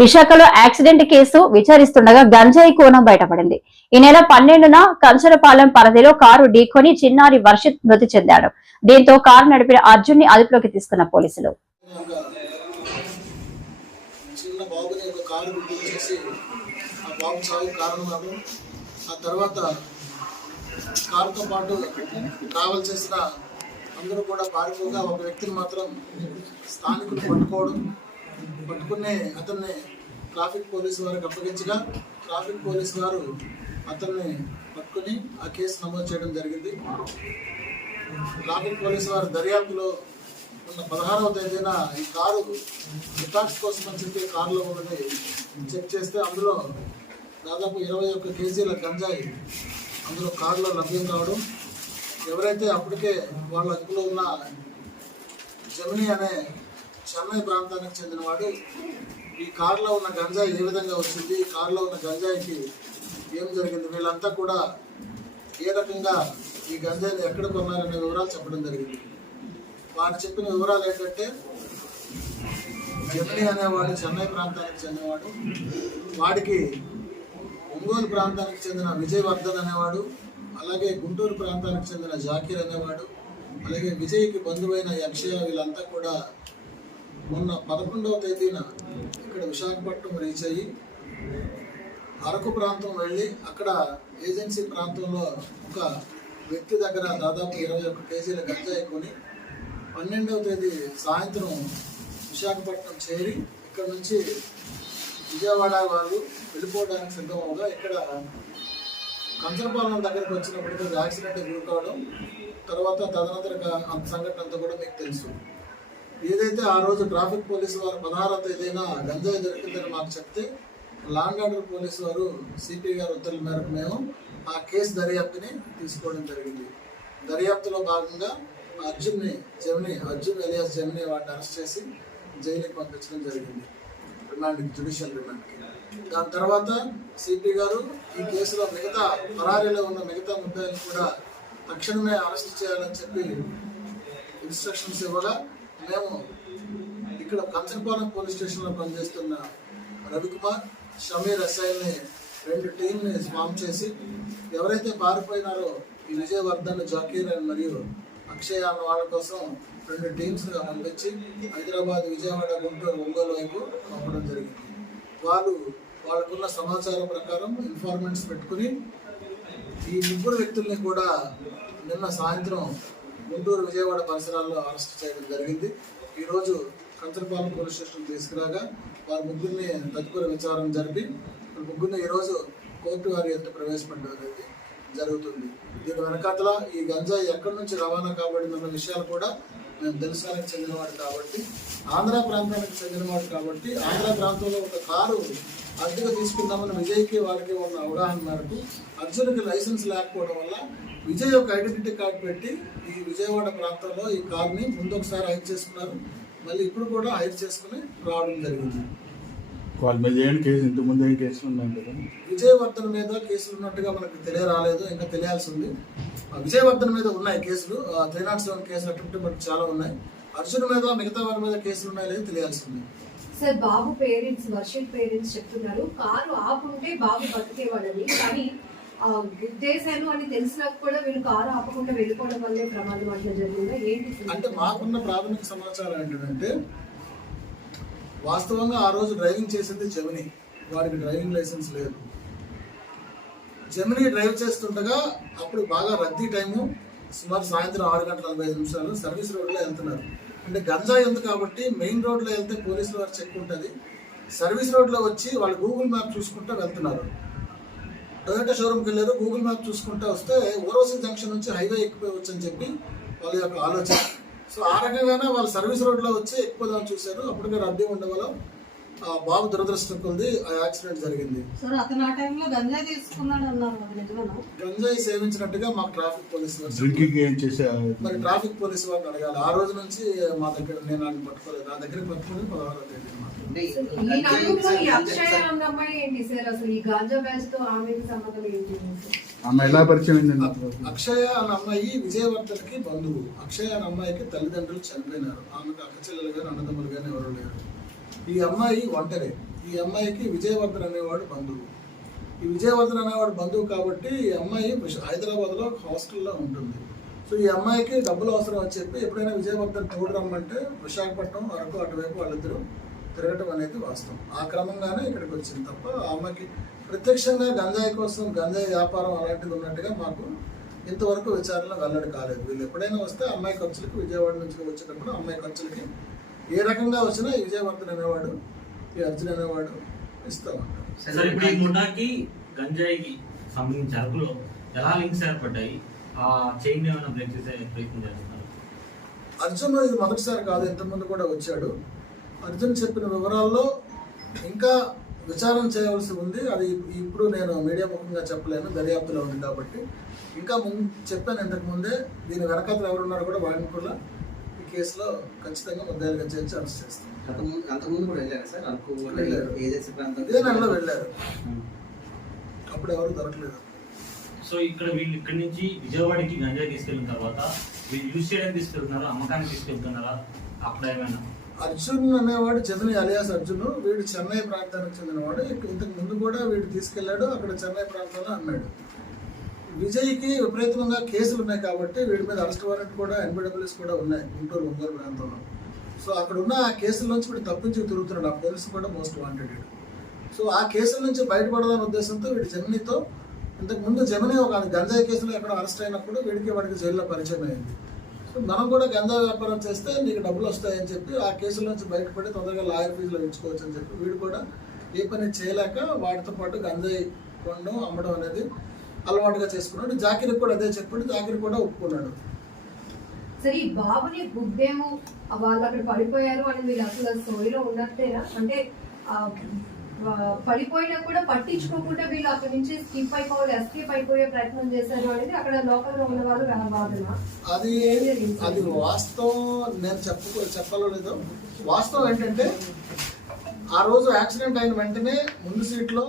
విశాఖలో accident case విచారిస్తుండగా గంజాయి కోణం బయటపడింది. ఈ నెల పన్నెండున కంచరపాలెం పరిధిలో కారు ఢీకొని చిన్నారి వర్షిత్ మృతి చెందాడు. దీంతో కారు నడిపిన అర్జున్ని అదుపులోకి తీసుకున్న పోలీసులు. ఆ తర్వాత కారుతో పాటు ట్రావెల్ చేసిన అందరూ కూడా పారిపోగా ఒక వ్యక్తిని మాత్రం స్థానికులు పట్టుకోవడం పట్టుకునే అతన్ని ట్రాఫిక్ పోలీసు వారికి అప్పగించగా ట్రాఫిక్ పోలీసు వారు అతన్ని పట్టుకుని ఆ కేసు నమోదు చేయడం జరిగింది. ట్రాఫిక్ పోలీసు వారి దర్యాప్తులో ఉన్న పదహారవ తేదీన ఈ కారు రికార్డ్స్ కోసం అని చెప్పి కారులో ఉన్నది చెక్ చేస్తే అందులో దాదాపు ఇరవై ఒక్క కేజీల గంజాయి అందులో కారులో లభ్యం కావడం ఎవరైతే అప్పటికే వాళ్ళ అదుపులో ఉన్న జమిని అనే చెన్నై ప్రాంతానికి చెందినవాడు. ఈ కారులో ఉన్న గంజాయి ఏ విధంగా వచ్చింది? ఈ కారులో ఉన్న గంజాయికి ఏం జరిగింది? వీళ్ళంతా కూడా ఏ రకంగా ఈ గంజాయిని ఎక్కడ కొన్నారనే వివరాలు చెప్పడం జరిగింది. వారు చెప్పిన వివరాలు ఏంటంటే జమిని అనేవాడు చెన్నై ప్రాంతానికి చెందినవాడు. వాడికి ఒంగోలు ప్రాంతానికి చెందిన విజయవర్ధన్ అనేవాడు. అలాగే గుంటూరు ప్రాంతానికి చెందిన జాకీర్ అనేవాడు. అలాగే విజయ్కి బంధువైన యక్షయ వీళ్ళంతా కూడా మొన్న పదకొండవ తేదీన ఇక్కడ విశాఖపట్నం రీచ్ అయ్యి అరకు ప్రాంతం వెళ్ళి అక్కడ ఏజెన్సీ ప్రాంతంలో ఒక వ్యక్తి దగ్గర దాదాపు ఇరవై ఒక్క కేజీల గంజాయి కొని పన్నెండవ తేదీ సాయంత్రం విశాఖపట్నం చేరి ఇక్కడ నుంచి విజయవాడ వాళ్ళు వెళ్ళిపోవడానికి సిద్ధమవుగా ఇక్కడ కంచరపాలెం దగ్గరికి వచ్చినప్పటికీ యాక్సిడెంట్ గురి కావడం తర్వాత తదనంతర అంత సంఘటన అంతా కూడా మీకు తెలుసు. ఏదైతే ఆ రోజు ట్రాఫిక్ పోలీసు వారు పదహారవ తేదీన గంజాయి దొరికిందని మాకు చెప్తే లాండ్ ఆర్డర్ పోలీసు వారు సిపి గారు ఉత్తర్వుల మేరకు మేము ఆ కేసు దర్యాప్తుని తీసుకోవడం జరిగింది. దర్యాప్తులో భాగంగా అర్జున్ని జమిని అర్జున్ ఎలియాస్ జమిని వాడిని అరెస్ట్ చేసి జైలుకి పంపించడం జరిగింది. రిమాండ్కి జ్యుడిషియల్ రిమాండ్కి దాని తర్వాత సిపి గారు ఈ కేసులో మిగతా పరారీలో ఉన్న మిగతా ముద్దాయిలను కూడా తక్షణమే అరెస్ట్ చేయాలని చెప్పి ఇన్స్ట్రక్షన్స్ ఇవ్వగా మేము ఇక్కడ కంచనపాలెం పోలీస్ స్టేషన్లో పనిచేస్తున్న రవికుమార్ షమీర్ అసైల్ని రెండు టీంని ఫామ్ చేసి ఎవరైతే పారిపోయినారో ఈ విజయవర్ధన్ జాకీర్ అండ్ మరియు అక్షయ అన్న వాళ్ళ కోసం రెండు టీమ్స్గా పంపించి హైదరాబాద్ విజయవాడ గుంటూరు ఒంగోలు వైపు పంపడం జరిగింది. వాళ్ళు వాళ్ళకున్న సమాచారం ప్రకారం ఇన్ఫార్మెంట్స్ పెట్టుకుని ఈ ముగ్గురు వ్యక్తుల్ని కూడా నిన్న సాయంత్రం గుంటూరు విజయవాడ పరిసరాల్లో అరెస్ట్ చేయడం జరిగింది. ఈరోజు కంచరపాలెం పోలీస్ స్టేషన్ తీసుకురాగా వారి ముగ్గురిని తదుపరి విచారణ జరిపి ముగ్గురిని ఈరోజు కోర్టు వారి ఎదుట ప్రవేశపెట్టడం అనేది జరుగుతుంది. దీని వెనకాతల ఈ గంజాయి ఎక్కడి నుంచి రవాణా కాబడిందన్న విషయాలు కూడా మేము తెలుసుకోవడానికి చెందినవాడు కాబట్టి ఆంధ్ర ప్రాంతానికి చెందినవాడు కాబట్టి ఆంధ్ర ప్రాంతంలో ఒక కారు అద్దెకు తీసుకుందామని విజయ్కి వారికి ఉన్న అవగాహన మేరకు అర్జున్కి లైసెన్స్ లేకపోవడం వల్ల విజయ్ యొక్క ఐడెంటిటీ కార్డు పెట్టి ఈ విజయవాడ ప్రాంతంలో ఈ కార్ని ముందు ఒకసారి హైడ్ చేసుకున్నారు. మళ్ళీ ఇప్పుడు కూడా హైడ్ చేసుకుని రావడం జరిగింది. వాళ్ళ మీద ఏం కేసు? ఇంతకు ముందు ఏం కేసులు ఉన్నాయి కదా? విజయవర్ధన్ మీద కేసులు ఉన్నట్టుగా మనకు తెలియరాలేదు ఇంకా తెలియాల్సి ఉంది. ఆ విజయవర్ధన్ మీద ఉన్నాయి కేసులు. త్రీ నాట్ సెవెన్ కేసులు అటువంటి మనకు చాలా ఉన్నాయి. అర్జున్ మీద మిగతా వారి మీద కేసులు ఉన్నాయి లేదు తెలియాల్సి ఉంది. సార్ బాబు పేరెంట్స్ వర్షిత్ పేరెంట్స్ చెప్తున్నారు. కారు ఆపుంటే బాబు బతికేవాడని కానీ గుద్దేశాను అని తెలిసినా కూడా వీళ్ళు కారు ఆపకుండా వెళ్ళిపోవడం వల్లే ప్రమాదం అట్లా జరిగిందా? ఏంటి అంటే మాకున్న ప్రాథమిక సమాచారం ఏంటంటే వాస్తవంగా ఆ రోజు డ్రైవింగ్ చేసింది జమిని. వాడికి డ్రైవింగ్ లైసెన్స్ లేదు. జమిని డ్రైవ్ చేస్తుండగా అప్పుడు బాగా రద్దీ టైము. సుమారు సాయంత్రం ఆరు గంటల నలభై ఐదు నిమిషాలు సర్వీస్ రోడ్లో వెళ్తున్నారు. అంటే గంజాయి ఉంది కాబట్టి మెయిన్ రోడ్లో వెళ్తే పోలీసుల వారు చెక్ ఉంటుంది. సర్వీస్ రోడ్లో వచ్చి వాళ్ళు గూగుల్ మ్యాప్ చూసుకుంటూ వెళ్తున్నారు. టొయోటో షోరూమ్కి వెళ్ళారు. గూగుల్ మ్యాప్ చూసుకుంటూ వస్తే ఓరోసి జంక్షన్ నుంచి హైవే ఎక్కిపోవచ్చు అని చెప్పి వాళ్ళ యొక్క ఆలోచన. సో ఆ రకంగానే వాళ్ళు సర్వీస్ రోడ్లో వచ్చి ఎక్కిపోదామని చూశారు. అప్పటికే రద్దీ ఉండే వల్ల బాబు దురదృష్టం కొద్ది ఆ యాక్సిడెంట్ జరిగింది. సార్ అతను ఆ టైంలో గంజాయి తీసుకున్నాడు అన్నారు అది నిజమేనా? గంజాయి సేవించినట్టుగా మాకు ట్రాఫిక్ పోలీసు. డ్రింకింగ్ ఏం చేసే మరి ట్రాఫిక్ పోలీసు వారిని అడగాలి. ఆ రోజు నుంచి మా దగ్గర నేను ఆయన పట్టుకోలేదు. నా దగ్గర పట్టుకుని పదహారో తేదీ అక్షయ అన్న అమ్మాయి ఏంటి సార్? అసలు ఈ గాంజా బ్యాచ్తో ఆమెకి సంబంధం ఏంటి? సార్? ఆమె ఎలా పరిచయం అయిందండి అక్షయ అనే అమ్మాయి విజయవర్ధన్కి బంధువు. అక్షయ అనే అమ్మాయికి తల్లిదండ్రులు చనిపోయినారు. ఆమెకు అక్క చెల్లెలు కానీ అన్నదమ్ములు కానీ ఎవరు లేరు. ఈ అమ్మాయి ఒంటరి. ఈ అమ్మాయికి విజయవర్ధన్ అనేవాడు బంధువు. ఈ విజయవర్ధన్ అనేవాడు బంధువు కాబట్టి ఈ అమ్మాయి హైదరాబాద్లో హాస్టల్లో ఉంటుంది. సో ఈ అమ్మాయికి డబ్బులు అవసరం అని చెప్పి ఎప్పుడైనా విజయవర్ధన్ తోడు రమ్మంటే విశాఖపట్నం అరకు అటువైపు వాళ్ళిద్దరూ తిరగటం అనేది వాస్తవం. ఆ క్రమంగానే ఇక్కడికి వచ్చింది తప్ప ఆ అమ్మాయికి ప్రత్యక్షంగా గంజాయి కోసం గంజాయి వ్యాపారం అలాంటిది ఉన్నట్టుగా మాకు ఇంతవరకు విచారణ వెల్లడి కాలేదు. వీళ్ళు ఎప్పుడైనా వస్తే అమ్మాయి ఖర్చులకి విజయవాడ నుంచి వచ్చేటప్పుడు అమ్మాయి ఖర్చులకి ఏ రకంగా వచ్చినా విజయవర్ధన్ అనేవాడు ఈ అర్జున్ అనేవాడు ఇస్తూ ఉంటాడు ఇప్పుడు ఈ ముఠాకి గంజాయికి సంబంధించి అరకులో ఎలా లింక్స్ ఏర్పడ్డాయి? ఆ చైన్ ఏమైనా బ్రేక్ చేసే ప్రయత్నం చేస్తున్నారు? అర్జున్ ఇది మొదటిసారి కాదు ఇంతకుముందు కూడా వచ్చాడు. అర్జున్ చెప్పిన వివరాల్లో ఇంకా విచారణ చేయవలసి ఉంది. అది ఇప్పుడు నేను మీడియా ముఖంగా చెప్పలేను దర్యాప్తులో ఉంది కాబట్టి. ఇంకా ముందు చెప్పాను ఇంతకు ముందే దీని వెనకాతలు ఎవరున్నారో కూడా వాడిని కూడా కేసులో ఖచ్చితంగా ముద్దాయిలుగా చేర్చి అరెస్ట్ చేస్తాం అంతకుముందు కూడా వెళ్ళారు సార్? అరకు వెళ్ళారు. ఏజెన్సీ ప్రాంతం ఇదే నెలలో వెళ్ళారు. అప్పుడు ఎవరు దొరకలేదు. సో ఇక్కడ వీళ్ళు ఇక్కడ నుంచి విజయవాడకి గంజాయి తీసుకెళ్ళిన తర్వాత వీళ్ళు యూజ్ చేయడానికి తీసుకెళ్తున్నారా? అమ్మకానికి తీసుకెళ్తున్నారా? అక్కడ ఏమైనా? అర్జున్ అనేవాడు చంద్రని అలియాస్ అర్జున్ వీడు చెన్నై ప్రాంతానికి చెందినవాడు. ఇంతకు ముందు కూడా వీడు తీసుకెళ్ళాడు అక్కడ చెన్నై ప్రాంతంలో అమ్మాడు విజయ్కి విపరీతంగా కేసులు ఉన్నాయి కాబట్టి వీడి మీద అరెస్ట్ వారెంట్ కూడా ఎన్బిడబ్ల్యూస్ కూడా ఉన్నాయి గుంటూరు ఒంగోలు ప్రాంతంలో. సో అక్కడ ఉన్న ఆ కేసుల నుంచి వీడు తప్పించి తిరుగుతున్నాడు. ఆ పోలీసు కూడా మోస్ట్ వాంటెడ్ సో ఆ కేసుల నుంచి బయటపడదాని ఉద్దేశంతో వీడు జమినీతో ఇంతకు ముందు జమినీ ఒక గంజాయి కేసులో ఎక్కడ అరెస్ట్ అయినప్పుడు వీడికి వాడికి జైల్లో పరిచయం అయింది. సో మనం కూడా గంజా వ్యాపారం చేస్తే నీకు డబ్బులు వస్తాయని చెప్పి ఆ కేసుల నుంచి బయటపడి తొందరగా లాయర్ ఫీజులో ఇచ్చుకోవచ్చు అని చెప్పి వీడు కూడా ఏ పని చేయలేక వాటితో పాటు గంజాయి కొనడం అమ్మడం అనేది అలవాటుగా చేసుకున్నాడు. జాకిరి కూడా అదే చెప్పాడు. జాకిరి కూడా ఒప్పుకున్నాడు. సరే ఈ బాబుని గుద్దేమో ఆ వాళ్ళు అక్కడ పడిపోయారు అని మీరు అసలు స్టోరీలో ఉన్నట్టేనా? అంటే పడిపోయినా కూడా పట్టించుకోకుండా వీళ్ళు అక్కడి నుంచి స్కిప్ అయిపోవాలి ఎస్కేప్ అయిపోయే ప్రయత్నం చేశారు అనేది అక్కడ లోకల్లో ఉన్న వాళ్ళు వాదన అది అది వాస్తవం నేను చెప్ప చెప్పాలో లేదో? వాస్తవం ఏంటంటే ఆ రోజు యాక్సిడెంట్ అయిన వెంటనే ముందు సీట్లో